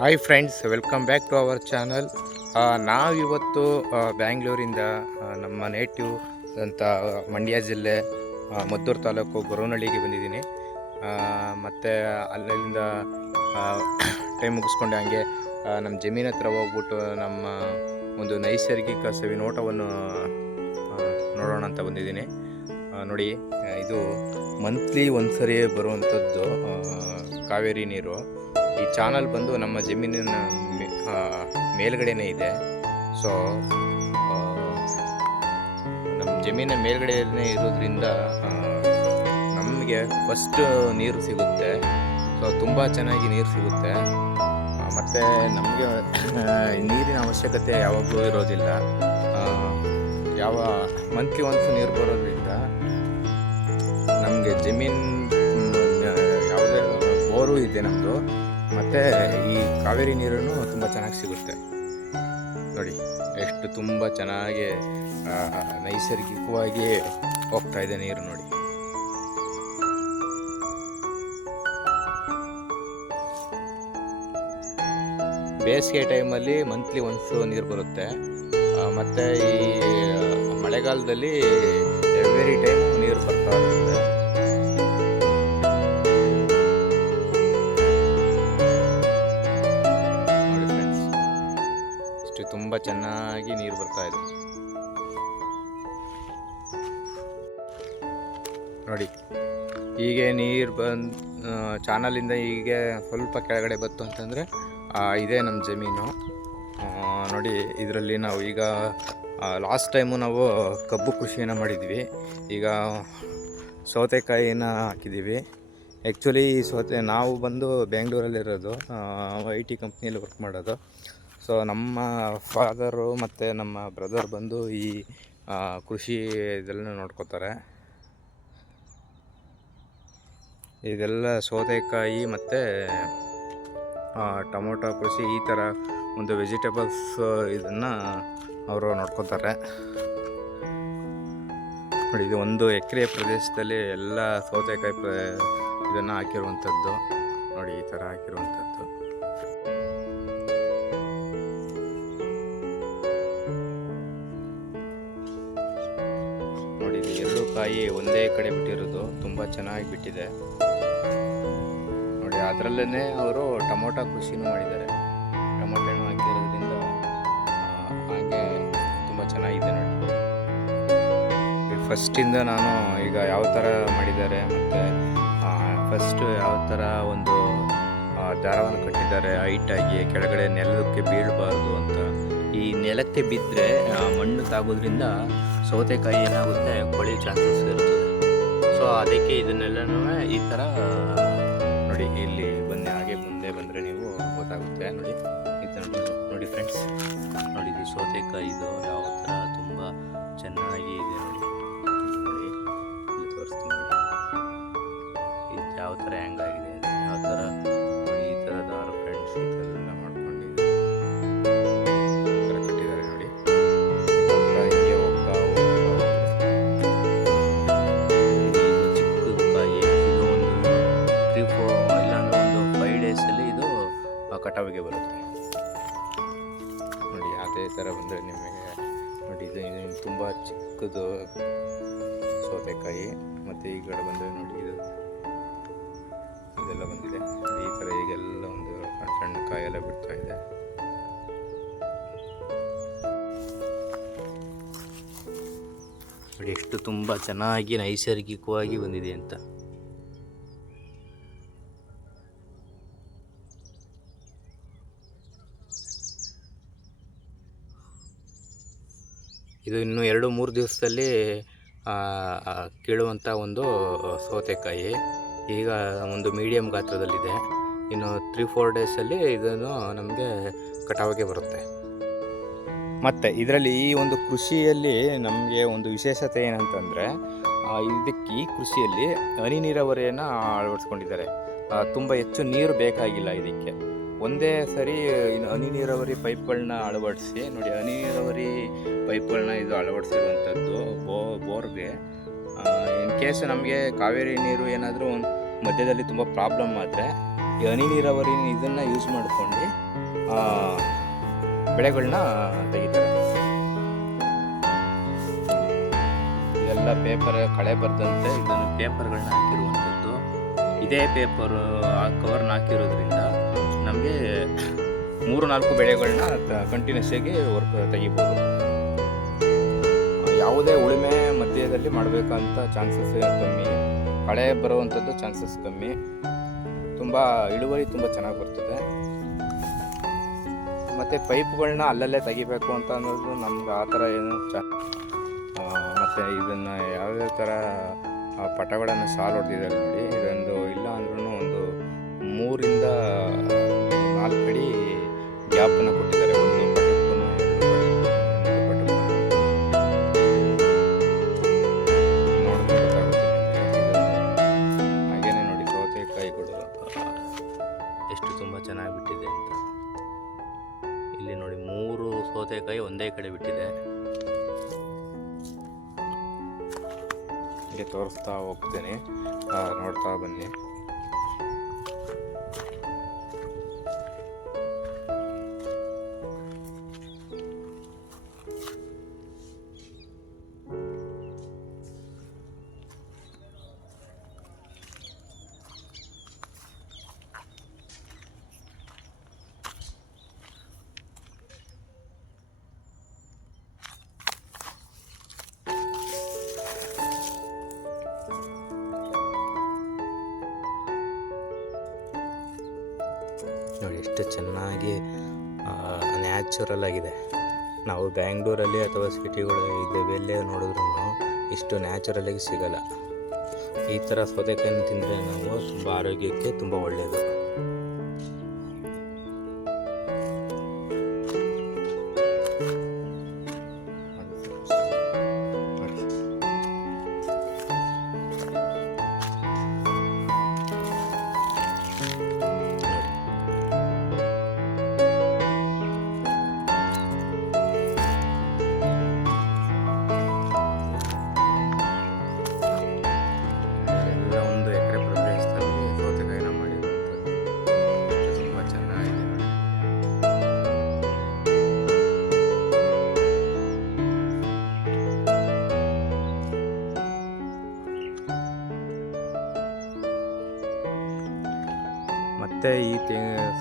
Hi friends welcome back to our channel ನಾವಿವತ್ತು ಬ್ಯಾಂಗ್ಳೂರಿಂದ ನಮ್ಮ ನೇಟಿವ್ ಅಂತ ಮಂಡ್ಯ ಜಿಲ್ಲೆ ಮದ್ದೂರು ತಾಲೂಕು ಗೊರವನಹಳ್ಳಿಗೆ ಬಂದಿದ್ದೀನಿ. ಮತ್ತು ಅಲ್ಲಿಂದ ಟೈಮ್ ಮುಗಿಸ್ಕೊಂಡೆ ಹಂಗೆ ನಮ್ಮ ಜಮೀನ್ ಹತ್ರ ಹೋಗ್ಬಿಟ್ಟು ನಮ್ಮ ಒಂದು ನೈಸರ್ಗಿಕ ಸವಿ ನೋಟವನ್ನು ನೋಡೋಣ ಅಂತ ಬಂದಿದ್ದೀನಿ. ನೋಡಿ ಇದು ಮಂತ್ಲಿ ಒಂದು ಸರಿ ಬರುವಂಥದ್ದು ಕಾವೇರಿ ನೀರು. ಈ ಚಾನಲ್ ಬಂದು ನಮ್ಮ ಜಮೀನಿನ ಮೇಲ್ಗಡೆನೇ ಇದೆ. ಸೊ ನಮ್ಮ ಜಮೀನಿನ ಮೇಲ್ಗಡೆನೇ ಇರೋದ್ರಿಂದ ನಮಗೆ ಫಸ್ಟ್ ನೀರು ಸಿಗುತ್ತೆ. ಸೊ ತುಂಬ ಚೆನ್ನಾಗಿ ನೀರು ಸಿಗುತ್ತೆ. ಮತ್ತು ನಮಗೆ ನೀರಿನ ಅವಶ್ಯಕತೆ ಯಾವಾಗಲೂ ಇರೋದಿಲ್ಲ. ಯಾವ ಮಂತ್ಲಿ ಒನ್ಸ್ ನೀರು ಬರೋದ್ರಿಂದ ನಮಗೆ ಜಮೀನು ಯಾವುದೇ ಬೋರು ಇದೆ ನಮ್ಮದು ಮತ್ತು ಈ ಕಾವೇರಿ ನೀರನ್ನು ತುಂಬ ಚೆನ್ನಾಗಿ ಸಿಗುತ್ತೆ. ನೋಡಿ, ಎಷ್ಟು ತುಂಬ ಚೆನ್ನಾಗಿ ನೈಸರ್ಗಿಕವಾಗಿ ಹೋಗ್ತಾ ಇದೆ ನೀರು ನೋಡಿ. ಬೇಸಿಗೆ ಟೈಮಲ್ಲಿ ಮಂತ್ಲಿ ಒನ್ಸು ನೀರು ಬರುತ್ತೆ. ಮತ್ತೆ ಈ ಮಳೆಗಾಲದಲ್ಲಿ ಎವ್ರಿ ಟೈಮ್ ನೀರು ಬರ್ತಾ ಇರುತ್ತೆ. ಚೆನ್ನಾಗಿ ನೀರು ಬರ್ತಾ ಇದೆ. ನೋಡಿ, ಹೀಗೆ ನೀರು ಬಂದು ಚಾನಲಿಂದ ಹೀಗೆ ಸ್ವಲ್ಪ ಕೆಳಗಡೆ ಬಂತು ಅಂತಂದರೆ ಇದೇ ನಮ್ಮ ಜಮೀನು. ನೋಡಿ, ಇದರಲ್ಲಿ ನಾವು ಈಗ ಲಾಸ್ಟ್ ಟೈಮು ನಾವು ಕಬ್ಬು ಕೃಷಿಯನ್ನು ಮಾಡಿದ್ವಿ. ಈಗ ಸೌತೆಕಾಯಿನ ಹಾಕಿದ್ದೀವಿ ಆ್ಯಕ್ಚುಲಿ ಸೌತೆ, ನಾವು ಬಂದು ಬೆಂಗಳೂರಲ್ಲಿರೋದು ಐ ಟಿ ಕಂಪ್ನಿಯಲ್ಲಿ ವರ್ಕ್ ಮಾಡೋದು. ಸೊ ನಮ್ಮ ಫಾದರು ಮತ್ತು ನಮ್ಮ ಬ್ರದರ್ ಬಂದು ಈ ಕೃಷಿ ಇದೆಲ್ಲ ನೋಡ್ಕೋತಾರೆ. ಇದೆಲ್ಲ ಸೌತೆಕಾಯಿ ಮತ್ತು ಟೊಮೊಟೊ ಕೃಷಿ ಈ ಥರ ಒಂದು ವೆಜಿಟೇಬಲ್ಸ್ ಇದನ್ನು ಅವರು ನೋಡ್ಕೋತಾರೆ. ನೋಡಿ, ಇದು ಒಂದು ಎಕರೆ ಪ್ರದೇಶದಲ್ಲಿ ಎಲ್ಲ ಸೌತೆಕಾಯಿ ಪ್ರ, ಇದನ್ನು ಹಾಕಿರುವಂಥದ್ದು. ನೋಡಿ, ಈ ಥರ ಹಾಕಿರುವಂಥದ್ದು. ಕಾಯಿ ಒಂದೇ ಕಡೆ ಬಿಟ್ಟಿರೋದು ತುಂಬ ಚೆನ್ನಾಗಿ ಬಿಟ್ಟಿದೆ. ನೋಡಿ ಅದರಲ್ಲೇ ಅವರು ಟೊಮೊಟೊ ಕೃಷಿನೂ ಮಾಡಿದ್ದಾರೆ. ಟೊಮೊಟೊ ಹಾಕಿರೋದ್ರಿಂದ ಆ, ಹಾಗೆ ತುಂಬ ಚೆನ್ನಾಗಿದೆ ನೋಡಿ. ಫಸ್ಟಿಂದ ನಾನು ಈಗ ಯಾವ ಥರ ಮಾಡಿದ್ದಾರೆ ಮತ್ತು ಫಸ್ಟ್ ಯಾವ ಥರ ಒಂದು ದಾರವನ್ನು ಕಟ್ಟಿದ್ದಾರೆ ಹೈಟಾಗಿ ಕೆಳಗಡೆ ನೆಲಕ್ಕೆ ಬೀಳಬಾರ್ದು ಅಂತ ಈ ನೆಲಕ್ಕೆ ಬಿದ್ದರೆ ಮಣ್ಣು ತಾಗೋದ್ರಿಂದ ಸೌತೆಕಾಯಿ ಏನಾಗುತ್ತೆ, ಕೊಳಿ ಚಾನ್ಸಸ್ ಇರುತ್ತೆ. ಸೊ ಅದಕ್ಕೆ ಇದನ್ನೆಲ್ಲನೂ ಈ ಥರ ನೋಡಿ, ಇಲ್ಲಿ ಬಂದೆ ಹಾಗೆ ಮುಂದೆ ಬಂದರೆ ನೀವು ಗೊತ್ತಾಗುತ್ತೆ. ನೋಡಿ, ಈ ಥರ ನೋಡಿ ಫ್ರೆಂಡ್ಸ್ ನೋಡಿ, ಇದು ಸೌತೆಕಾಯಿ ಇದು ಯಾವ ಥರ ಕಟಾವಿಗೆ ಬರುತ್ತೆ. ನೋಡಿ, ಅದೇ ಥರ ಬಂದರೆ ನಿಮಗೆ ನೋಡಿ, ಇದು ತುಂಬ ಚಿಕ್ಕದು ಸೌತೆಕಾಯಿ. ಮತ್ತು ಈ ಕಡೆ ಬಂದರೆ ನೋಡಿ, ಇದು ಇದೆಲ್ಲ ಬಂದಿದೆ. ಈ ಥರ ಈಗೆಲ್ಲ ಒಂದು ಸಣ್ಣ ಸಣ್ಣ ಕಾಯೆಲ್ಲ ಬಿಡ್ತಾ ಇದೆ. ನೋಡಿ, ಎಷ್ಟು ತುಂಬ ಚೆನ್ನಾಗಿ ನೈಸರ್ಗಿಕವಾಗಿ ಬಂದಿದೆ ಅಂತ. ಇದು ಇನ್ನು ಎರಡು ಮೂರು ದಿವಸದಲ್ಲಿ ಕೀಳುವಂಥ ಒಂದು ಸೌತೆಕಾಯಿ. ಈಗ ಒಂದು ಮೀಡಿಯಮ್ ಗಾತ್ರದಲ್ಲಿದೆ. ಇನ್ನು ತ್ರೀ ಫೋರ್ ಡೇಸಲ್ಲಿ ಇದನ್ನು ನಮಗೆ ಕಟಾವಿಗೆ ಬರುತ್ತೆ. ಮತ್ತು ಇದರಲ್ಲಿ ಈ ಒಂದು ಕೃಷಿಯಲ್ಲಿ ನಮಗೆ ಒಂದು ವಿಶೇಷತೆ ಏನಂತಂದರೆ ಇದಕ್ಕೆ ಈ ಕೃಷಿಯಲ್ಲಿ ಹನಿ ನೀರಾವರಿಯನ್ನು ಅಳವಡಿಸ್ಕೊಂಡಿದ್ದಾರೆ. ತುಂಬ ಹೆಚ್ಚು ನೀರು ಬೇಕಾಗಿಲ್ಲ ಇದಕ್ಕೆ. ಒಂದೇ ಸರಿ ಹನಿ ನೀರಾವರಿ ಪೈಪ್ಗಳನ್ನ ಅಳವಡಿಸಿ, ನೋಡಿ ಹನಿ ನೀರಾವರಿ ಪೈಪ್ಗಳನ್ನ ಇದು ಅಳವಡಿಸಿರುವಂಥದ್ದು, ಬೋ, ಬೋರ್ಗೆ. ಇನ್ ಕೇಸ್ ನಮಗೆ ಕಾವೇರಿ ನೀರು ಏನಾದರೂ ಒಂದು ಮಧ್ಯದಲ್ಲಿ ತುಂಬ ಪ್ರಾಬ್ಲಮ್ ಆದರೆ, ಈ ಹನಿ ನೀರಾವರಿ ಇದನ್ನು ಯೂಸ್ ಮಾಡ್ಕೊಂಡು ಬೆಳೆಗಳನ್ನ ತೆಗಿತಾರೆ. ಇದೆಲ್ಲ ಪೇಪರ್ ಕಳೆ ಬರ್ದಂತೆ ಇದನ್ನು ಪೇಪರ್ಗಳನ್ನ ಹಾಕಿರುವಂಥದ್ದು. ಇದೇ ಪೇಪರ್ ಕವರ್ನ ಹಾಕಿರೋದ್ರಿಂದ ನಮಗೆ ಮೂರು ನಾಲ್ಕು ಬೆಳೆಗಳನ್ನ ಕಂಟಿನ್ಯೂಸ್ ಆಗಿ ವರ್ಕ್ ತೆಗಿಬೋದು. ಯಾವುದೇ ಉಳುಮೆ ಮಧ್ಯದಲ್ಲಿ ಮಾಡಬೇಕಂತ ಚಾನ್ಸಸ್ ಕಮ್ಮಿ. ಕಳೆ ಬರುವಂಥದ್ದು ಚಾನ್ಸಸ್ ಕಮ್ಮಿ. ತುಂಬ ಇಳುವರಿ ತುಂಬ ಚೆನ್ನಾಗಿ ಬರ್ತದೆ. ಮತ್ತು ಪೈಪ್ಗಳನ್ನ ಅಲ್ಲಲ್ಲೇ ತೆಗಿಬೇಕು ಅಂತ ಅನ್ನೋದು ನಮ್ಗೆ ಆ ಥರ ಏನು ಚ ಮತ್ತು ಇದನ್ನು ಯಾವುದೇ ಥರ ಪಟಗಳನ್ನು ಸಾಲು ಹೊಡೆದಿದ್ದಾರೆ ನೋಡಿ ಇದೊಂದು ಇಲ್ಲ ಅಂದ್ರೂ ಒಂದು ಮೂರಿಂದ ಗ್ಯಾಪನ್ನು ಕೊಟ್ಟಿದ್ದಾರೆ. ಒಂದು ಪಟಕ್ಕೂ ಎರಡು ಪಟಕ್ಕೂ ನೋಡಿದ್ರೆ ಗೊತ್ತಾಗುತ್ತೆ ಹಾಗೇನೆ ನೋಡಿ ಸೌತೆಕಾಯಿಗಳು ಎಷ್ಟು ತುಂಬ ಚೆನ್ನಾಗಿ ಬಿಟ್ಟಿದೆ ಅಂತ. ಇಲ್ಲಿ ನೋಡಿ ಮೂರು ಸೌತೆಕಾಯಿ ಒಂದೇ ಕಡೆ ಬಿಟ್ಟಿದೆ. ತೋರಿಸ್ತಾ ಹೋಗ್ತೇನೆ. ನೋಡ್ತಾ ಬನ್ನಿ. ಎಷ್ಟು ಚೆನ್ನಾಗಿ ನ್ಯಾಚುರಲ್ ಆಗಿದೆ. ನಾವು ಬ್ಯಾಂಗ್ಳೂರಲ್ಲಿ ಅಥವಾ ಸಿಟಿಗಳು ಎಲ್ಲೇ ನೋಡಿದ್ರೂ ಇಷ್ಟು ನ್ಯಾಚುರಲಾಗಿ ಸಿಗಲ್ಲ. ಈ ಥರ ಸೌತೆಕಾಯಿನ ತಿಂದರೆ ನಾವು ತುಂಬ ಆರೋಗ್ಯಕ್ಕೆ ತುಂಬ ಒಳ್ಳೆಯದು.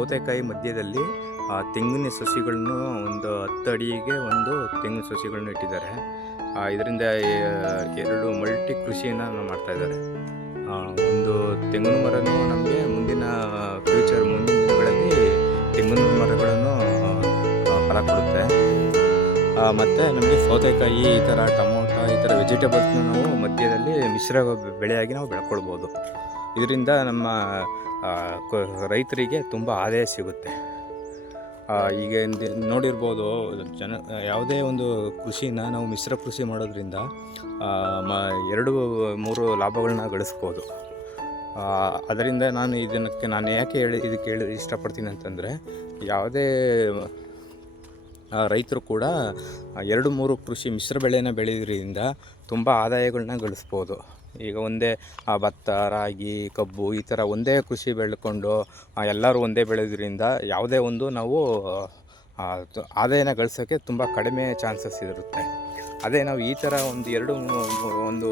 ಸೌತೆಕಾಯಿ ಮಧ್ಯದಲ್ಲಿ, ಆ, ತೆಂಗಿನ ಸಸಿಗಳನ್ನು ಒಂದು ಹತ್ತು ಅಡಿಗೆ ಒಂದು ತೆಂಗಿನ ಸಸಿಗಳನ್ನು ಇಟ್ಟಿದ್ದಾರೆ. ಇದರಿಂದ ಎರಡು ಮಲ್ಟಿ ಕೃಷಿಯನ್ನು ಮಾಡ್ತಾ ಇದ್ದಾರೆ. ಒಂದು ತೆಂಗಿನ ಮರನು ನಮಗೆ ಮುಂದಿನ ಫ್ಯೂಚರ್ ಮುಂದಿನ ದಿನಗಳಲ್ಲಿ ತೆಂಗಿನ ಮರಗಳನ್ನು ಫಲ ಕೊಡುತ್ತೆ. ಮತ್ತು ನಮಗೆ ಸೌತೆಕಾಯಿ ಈ ಥರ ಟೊಮೊಟೊ, ಈ ಥರ ವೆಜಿಟೇಬಲ್ಸ್ನ ನಾವು ಮಧ್ಯದಲ್ಲಿ ಮಿಶ್ರ ಬೆಳೆಯಾಗಿ ನಾವು ಬೆಳ್ಕೊಳ್ಬೋದು. ಇದರಿಂದ ನಮ್ಮ ರೈತರಿಗೆ ತುಂಬ ಆದಾಯ ಸಿಗುತ್ತೆ. ಈಗ ನೋಡಿರ್ಬೋದು, ಜನ, ಯಾವುದೇ ಒಂದು ಕೃಷಿನ ನಾವು ಮಿಶ್ರ ಕೃಷಿ ಮಾಡೋದ್ರಿಂದ ಮ, ಎರಡು, ಮೂರು ಲಾಭಗಳನ್ನ ಗಳಿಸ್ಬೋದು. ಅದರಿಂದ ನಾನು ಇದನ್ನಕ್ಕೆ ನಾನು ಯಾಕೆ ಹೇಳಿ, ಇದಕ್ಕೆ ಹೇಳಿ ಇಷ್ಟಪಡ್ತೀನಿ ಅಂತಂದರೆ, ಯಾವುದೇ ರೈತರು ಕೂಡ ಎರಡು, ಮೂರು ಕೃಷಿ ಮಿಶ್ರ ಬೆಳೆನ ಬೆಳೆಯೋದ್ರಿಂದ ತುಂಬ ಆದಾಯಗಳನ್ನ ಗಳಿಸ್ಬೋದು. ಈಗ ಒಂದೇ ಭತ್ತ, ರಾಗಿ, ಕಬ್ಬು ಈ ಥರ ಒಂದೇ ಕೃಷಿ ಬೆಳ್ಕೊಂಡು ಎಲ್ಲರೂ ಒಂದೇ ಬೆಳೆದ್ರಿಂದ ಯಾವುದೇ ಒಂದು ನಾವು ಆದಾಯನ ಗಳಿಸೋಕ್ಕೆ ತುಂಬ ಕಡಿಮೆ ಚಾನ್ಸಸ್ ಇರುತ್ತೆ. ಅದೇ ನಾವು ಈ ಥರ ಒಂದು ಎರಡು ಒಂದು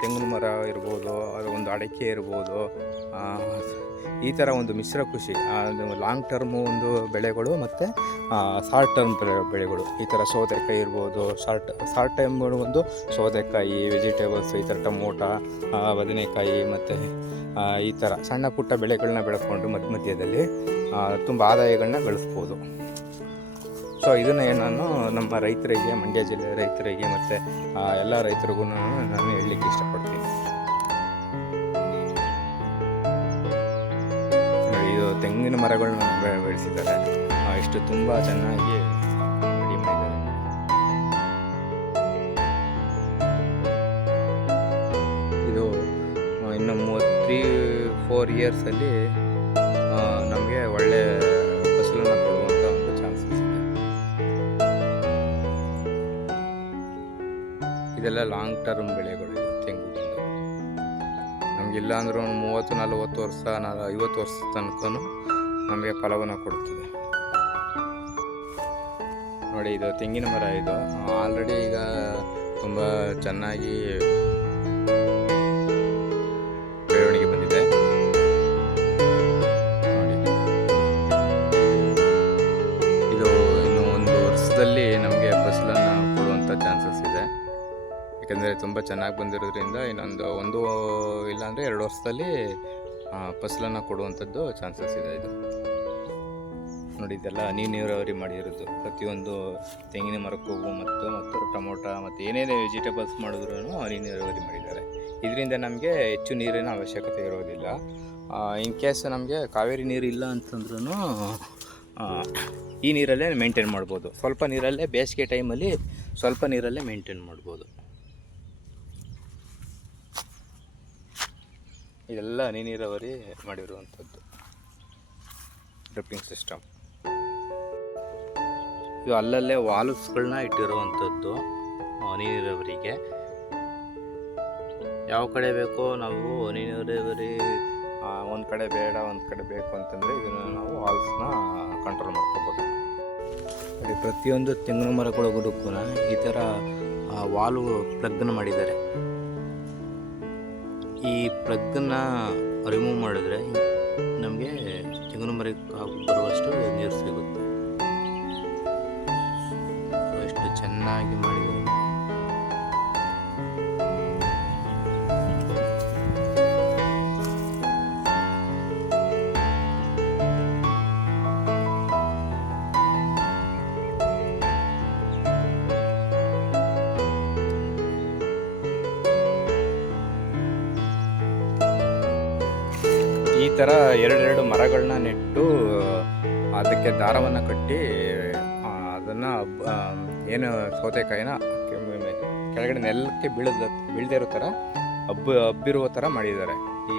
ತೆಂಗಿನ ಮರ ಇರ್ಬೋದು, ಅದು ಒಂದು ಅಡಿಕೆ ಇರ್ಬೋದು ಈ ಥರ ಒಂದು ಮಿಶ್ರ ಕೃಷಿ ಲಾಂಗ್ ಟರ್ಮು ಒಂದು ಬೆಳೆಗಳು ಮತ್ತು ಶಾರ್ಟ್ ಟರ್ಮ್ ಬೆಳೆಗಳು. ಈ ಥರ ಸೌತೆಕಾಯಿ ಇರ್ಬೋದು ಶಾರ್ಟ್ ಶಾರ್ಟ್ ಟೈಮ್ಗಳು ಒಂದು ಸೌತೆಕಾಯಿ ವೆಜಿಟೇಬಲ್ಸ್ ಈ ಥರ ಟೊಮೋಟ ಬದನೆಕಾಯಿ ಮತ್ತು ಈ ಥರ ಸಣ್ಣ ಪುಟ್ಟ ಬೆಳೆಗಳನ್ನ ಬೆಳ್ಕೊಂಡು ಮಧ್ಯ ಮಧ್ಯದಲ್ಲಿ ತುಂಬ ಆದಾಯಗಳನ್ನ ಗಳಿಸ್ಬೋದು. ಸೊ ಇದನ್ನು ಏನಾನು ನಮ್ಮ ರೈತರಿಗೆ, ಮಂಡ್ಯ ಜಿಲ್ಲೆ ರೈತರಿಗೆ ಮತ್ತು ಎಲ್ಲ ರೈತರಿಗೂ ನಾನು ಹೇಳಲಿಕ್ಕೆ ಇಷ್ಟಪಡ್ತೀನಿ. ತೆಂಗಿನ ಮರಗಳನ್ನ ಬೆಳೆಸಿದ್ದಾರೆ. ಇಷ್ಟು ತುಂಬ ಚೆನ್ನಾಗಿ ಇದು ಇನ್ನು ಮೂವತ್ತು ತ್ರೀ ಫೋರ್ ಇಯರ್ಸಲ್ಲಿ ನಮಗೆ ಒಳ್ಳೆ ಫಸಲನ್ನು ಕೊಡುವಂಥ ಒಂದು ಚಾನ್ಸಸ್ ಇದೆ ಇದೆಲ್ಲ ಲಾಂಗ್ ಟರ್ಮ್ ಬೆಳೆಗಳು. ಇಲ್ಲಾಂದ್ರೂ ಒಂದು ಮೂವತ್ತು, ನಲವತ್ತು ವರ್ಷ ನಾಲ್ಕು ಐವತ್ತು ವರ್ಷ ತನಕ ನಮಗೆ ಫಲವನ್ನು ಕೊಡ್ತದೆ. ನೋಡಿ, ಇದು ತೆಂಗಿನ ಮರ ಇದು. ಆಲ್ರೆಡಿ ಈಗ ತುಂಬ ಚೆನ್ನಾಗಿ ಯಾಕಂದರೆ ತುಂಬ ಚೆನ್ನಾಗಿ ಬಂದಿರೋದ್ರಿಂದ ಇನ್ನೊಂದು ಒಂದು, ಇಲ್ಲಾಂದರೆ ಎರಡು ವರ್ಷದಲ್ಲಿ ಫಸಲನ್ನು ಕೊಡುವಂಥದ್ದು ಚಾನ್ಸಸ್ ಇದೆ ಇದು. ನೋಡಿ, ಇದೆಲ್ಲ ಹನಿ ನೀರಾವರಿ ಮಾಡಿರೋದು. ಪ್ರತಿಯೊಂದು ತೆಂಗಿನ ಮರಕ್ಕೂ ಮತ್ತು ಮತ್ತು ಟೊಮೊಟೊ ಮತ್ತು ಏನೇನೇ ವೆಜಿಟೇಬಲ್ಸ್ ಮಾಡಿದ್ರೂ ಹನಿ ನೀರಾವರಿ ಮಾಡಿದ್ದಾರೆ. ಇದರಿಂದ ನಮಗೆ ಹೆಚ್ಚು ನೀರಿನ ಅವಶ್ಯಕತೆ ಇರೋದಿಲ್ಲ. ಇನ್ ಕೇಸ್ ನಮಗೆ ಕಾವೇರಿ ನೀರು ಇಲ್ಲ ಅಂತಂದ್ರೂ ಈ ನೀರಲ್ಲೇ ಮೇಂಟೈನ್ ಮಾಡ್ಬೋದು. ಸ್ವಲ್ಪ ನೀರಲ್ಲೇ ಬೇಸಿಗೆ ಟೈಮಲ್ಲಿ ಸ್ವಲ್ಪ ನೀರಲ್ಲೇ ಮೇಂಟೈನ್ ಮಾಡ್ಬೋದು. ಇದೆಲ್ಲ ಹನಿ ನೀರಾವರಿ ಮಾಡಿರುವಂಥದ್ದು. Dripping system. ಇದು ಅಲ್ಲಲ್ಲೇ ವಾಲ್ವ್ಸ್ಗಳನ್ನ ಇಟ್ಟಿರುವಂಥದ್ದು ಹನಿ ನೀರಾವರಿಗೆ. ಯಾವ ಕಡೆ ಬೇಕೋ ನಾವು ಹನಿ ನೀರಾವರಿ ಒಂದು ಕಡೆ ಬೇಡ, ಒಂದು ಕಡೆ ಬೇಕು ಅಂತಂದರೆ ಇದನ್ನು ನಾವು ವಾಲ್ವ್ಸ್ನ ಕಂಟ್ರೋಲ್ ಮಾಡ್ಕೋಬೋದು. ಪ್ರತಿಯೊಂದು ತೆಂಗಿನ ಮರಗಳಿಗೂ ಈ ಥರ ವಾಲ್ವ್ ಪ್ಲಗ್ನ ಮಾಡಿದ್ದಾರೆ. ಈ ಪ್ಲಗ್ನ ರಿಮೂವ್ ಮಾಡಿದ್ರೆ ನಮಗೆ ತೆಂಗಿನ ಮರಕ್ಕೆ ಬರುವಷ್ಟು ನೀರು ಸಿಗುತ್ತೆ. ಅಷ್ಟು ಚೆನ್ನಾಗಿ ಥರ ಎರಡೆರಡು ಮರಗಳನ್ನ ನೆಟ್ಟು, ಅದಕ್ಕೆ ದಾರವನ್ನು ಕಟ್ಟಿ ಅದನ್ನು ಏನು ಸೌತೆಕಾಯಿನ ಕೆಳಗಡೆ ನೆಲಕ್ಕೆ ಬೀಳದ, ಬೀಳದೇ ಇರೋ ಥರ ಹಬ್ಬ, ಹಬ್ಬಿರುವ ಥರ ಮಾಡಿದ್ದಾರೆ. ಈ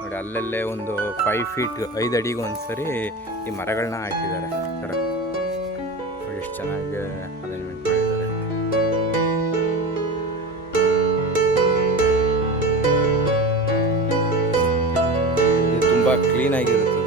ನೋಡಿ ಅಲ್ಲಲ್ಲೇ ಒಂದು ಫೈವ್ ಫೀಟ್ ಐದು ಅಡಿಗೆ ಒಂದು ಸರಿ ಈ ಮರಗಳನ್ನ ಹಾಕಿದ್ದಾರೆ. ಥರ ಎಷ್ಟು ಚೆನ್ನಾಗಿ ಅರೇಂಜ್ಮೆಂಟ್ ಇದು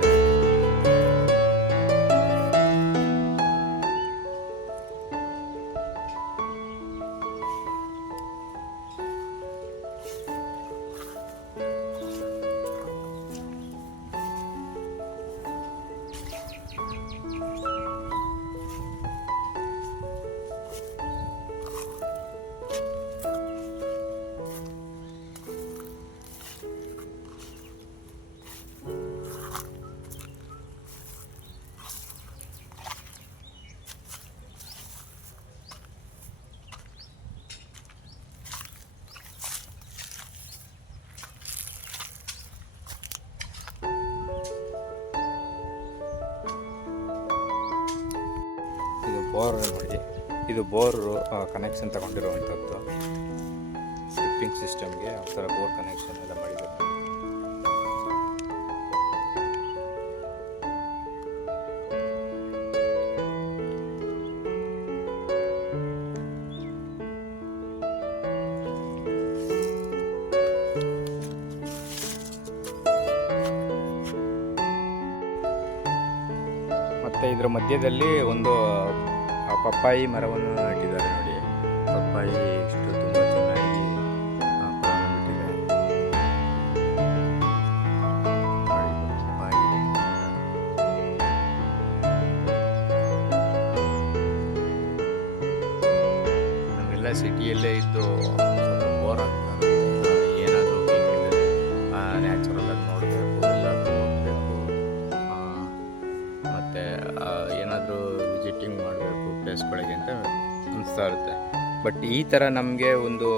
ಇದು ಬೋರ್ ಕನೆಕ್ಷನ್ ತಗೊಂಡಿರುವಂಥದ್ದು. ಸ್ಲಿಪ್ಪಿಂಗ್ ಸಿಸ್ಟಮ್ಗೆ ಆ ಥರ ಬೋರ್ ಕನೆಕ್ಷನ್ ಎಲ್ಲ ಮಾಡಿದ್ದಾರೆ ಮತ್ತೆ ಇದರ ಮಧ್ಯದಲ್ಲಿ ಒಂದು ಆ ಪಪ್ಪಾಯಿ ಮರವನ್ನು ನೆಟ್ಟಿದ್ದಾರೆ ನೋಡಿ ಪಪ್ಪಾಯಿ ಎಷ್ಟು ತುಂಬ ಚೆನ್ನಾಗಿ ಪಪ್ಪಾಯಿ. ಸಿಟಿಯಲ್ಲೇ ಇದ್ದು ಬಟ್ ಈ ಥರ ನಮಗೆ ಒಂದು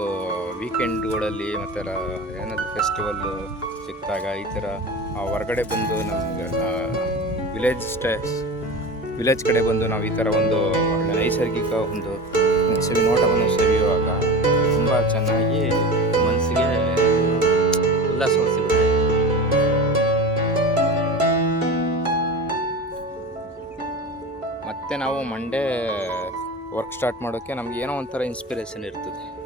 ವೀಕೆಂಡ್ಗಳಲ್ಲಿ ಮತ್ತು ಏನಾದರೂ ಫೆಸ್ಟಿವಲ್ಲು ಸಿಕ್ಕಿದಾಗ ಈ ಥರ ಹೊರಗಡೆ ಬಂದು ನಮಗೆ ವಿಲೇಜ್ ಸ್ಟೇಸ್ ವಿಲೇಜ್ ಕಡೆ ಬಂದು ನಾವು ಈ ಥರ ಒಂದು ನೈಸರ್ಗಿಕ ಒಂದು ಸವಿ ನೋಟವನ್ನು ಸವಿಯುವಾಗ ತುಂಬ ಚೆನ್ನಾಗಿ ಮನಸ್ಸಿಗೆ ಉಲ್ಲಾಸ ಸಿಗುತ್ತೆ. ಮತ್ತೆ ನಾವು ಮಂಡೇ ವರ್ಕ್ ಸ್ಟಾರ್ಟ್ ಮಾಡೋಕ್ಕೆ ನಮ್ಗೆ ಏನೋ ಒಂಥರ ಇನ್ಸ್ಪಿರೇಷನ್ ಇರ್ತದೆ.